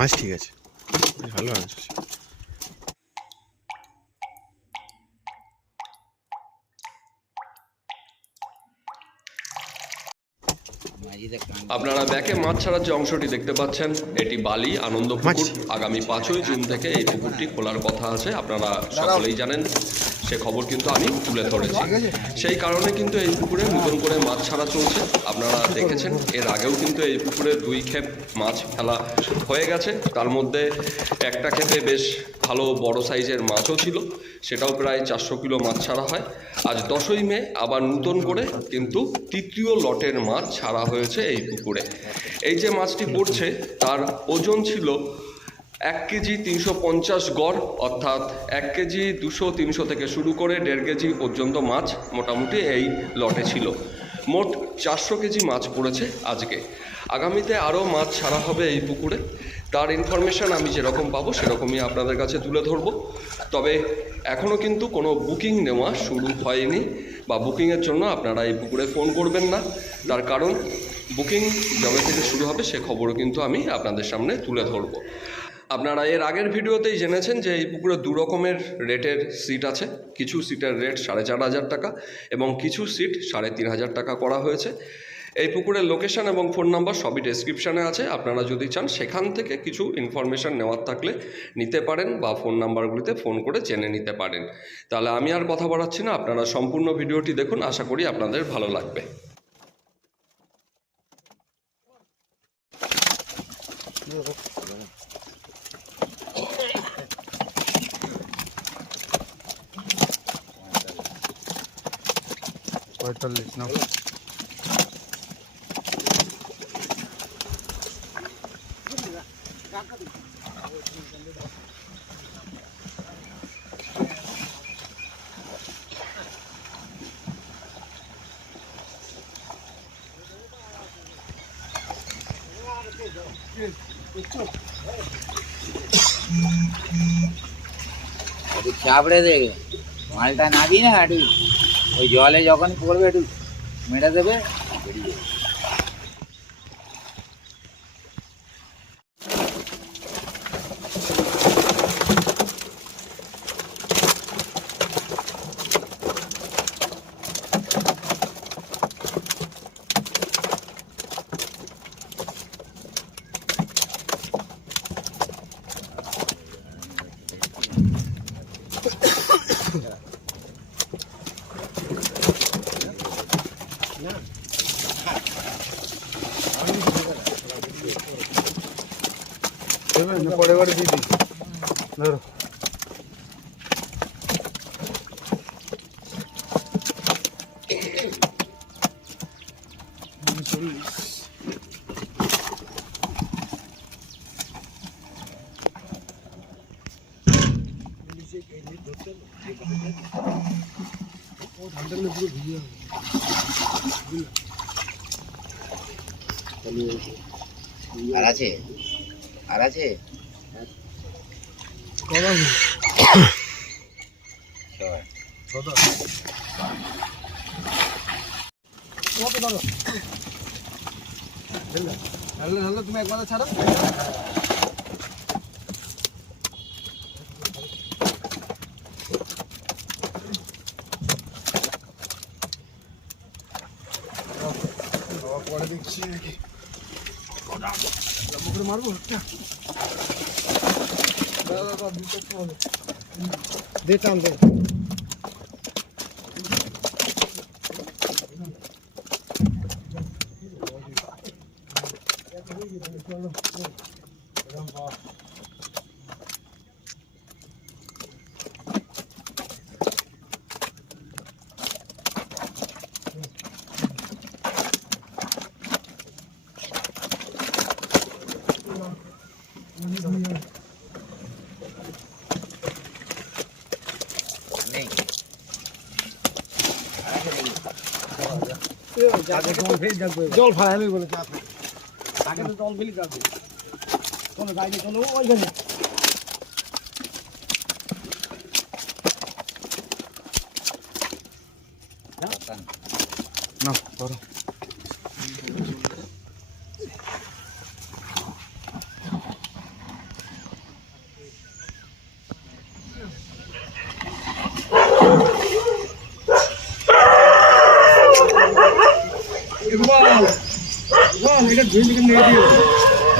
মাছ ঠিক আছে, ভালো মাছ আছে। আপনারা ব্যাকে মাছ ছাড়ার যে অংশটি দেখতে পাচ্ছেন এটি বালি আনন্দ পুকুর। আগামী 5ই জুন থেকে এই পুকুরটি খোলার কথা আছে, আপনারা সকলেই জানেন। সে খবর কিন্তু আমি তুলে ধরেছি। সেই কারণে কিন্তু এই পুকুরে নতুন করে মাছ ছাড়া চলছে। আপনারা দেখেছেন এর আগেও কিন্তু এই পুকুরে 2 ক্ষেপ মাছ ফেলা হয়ে গেছে। তার মধ্যে একটা ক্ষেপে বেশ ভালো বড় সাইজের মাছও ছিল, সেটাও প্রায় 400 কিলো মাছ ছাড়া হয়। আজ 10ই মে আবার নতুন করে কিন্তু তৃতীয় লটের মাছ ছাড়া হয়েছে এই পুকুরে। এই যে মাছটি পড়ছে তার ওজন ছিল 1 কেজি 350 গড়, অর্থাৎ 1 কেজি 200-300 থেকে শুরু করে 1.5 কেজি পর্যন্ত মাছ মোটামুটি এই লটে ছিল। মোট 400 কেজি মাছ পড়েছে আজকে। আগামীতে আরও মাছ ছাড়া হবে এই পুকুরে, তার ইনফরমেশান আমি যেরকম পাবো সেরকমই আপনাদের কাছে তুলে ধরবো। তবে এখনও কিন্তু কোনো বুকিং নেওয়া শুরু হয়নি, বা বুকিংয়ের জন্য আপনারা এই পুকুরে ফোন করবেন না। তার কারণ বুকিং যবে থেকে শুরু হবে সে খবরও কিন্তু আমি আপনাদের সামনে তুলে ধরবো। আপনারা এর আগের ভিডিওতেই জেনেছেন যে এই পুকুরে 2 রকমের রেটের সিট আছে। কিছু সিটের রেট 4,500 টাকা এবং কিছু সিট 3,500 টাকা করা হয়েছে। এই পুকুরের লোকেশন এবং ফোন নাম্বার সবই ডেসক্রিপশানে আছে, আপনারা যদি চান সেখান থেকে কিছু ইনফরমেশান নেওয়ার থাকলে নিতে পারেন, বা ফোন নাম্বারগুলিতে ফোন করে জেনে নিতে পারেন। তাহলে আমি আর কথা বাড়াচ্ছি না, আপনারা সম্পূর্ণ ভিডিওটি দেখুন, আশা করি আপনাদের ভালো লাগবে। চাপড়ে দেবে মালটা নাবি না, একটু ওই জলে যখন পড়বে একটু মেরে দেবে, বেরিয়ে যাবে। পরে পরে দিদি ধরো। আর আছে আর আছে তুমি একবার ছাড়ো। পরে দেখছি মারবো দে টান দে। জল ফায়ালি বলে তাকে তো জল ফেলি যাবে। চলো বাইরে চলো ওইখানে না করো।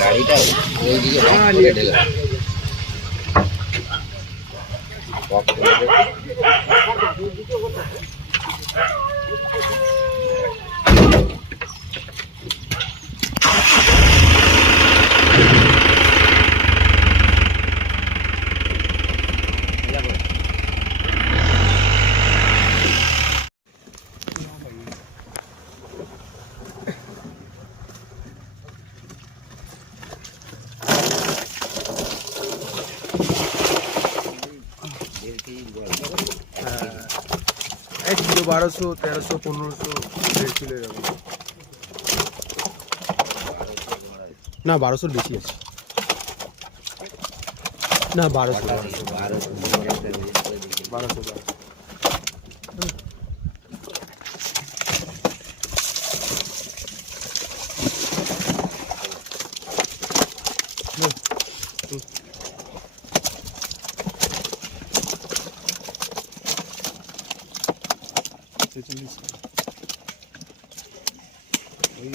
গাড়িটা ওইদিকে back করে ঢেলে দাও। Back করে দাও। এক কিলো 1200, 1300, 1500, 1.5 কিলো এরকম। না 1200 বেশি আছে। না 1200।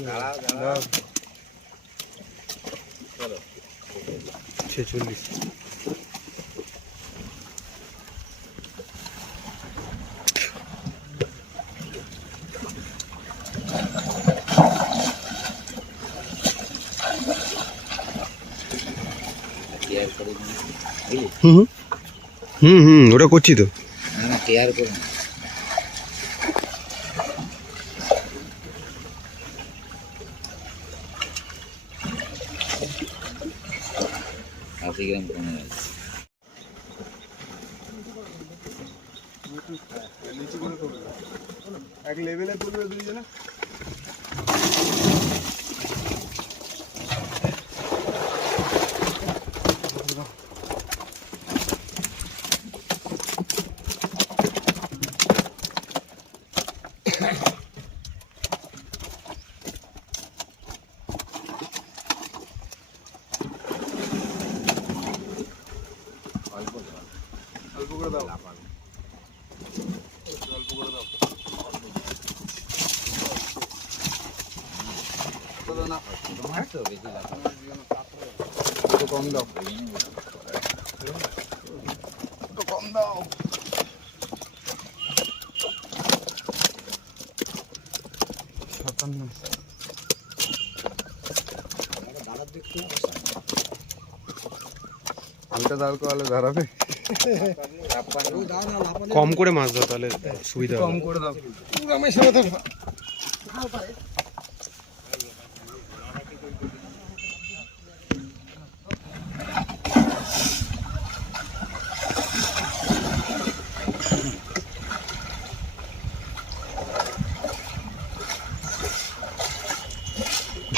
দাঁড়াও, দাঁড়াও। 46। কেয়ার করে দিন। বুঝলি? ওটা করছি তো। না কেয়ার করে না। আশি গ্রাম কমে যাচ্ছে। এক লেভেলে তুলবে দুইজনে। অল্প করে দাও। অল্প করে দাও। তোমার তো বেশি লাগবে। একটু কম দাও। একটু কম দাও। আলটা দাঁড় করালে দাঁড়াবে। কম করে মাছ দাও তাহলে সুবিধা হবে। কম করে দাও।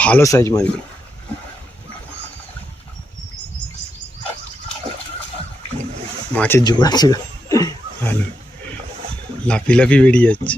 ভালো সাইজ মাছগুলো। মাছের জোড়া ছিল ভালো, লাফি লাফি বেরিয়ে যাচ্ছে।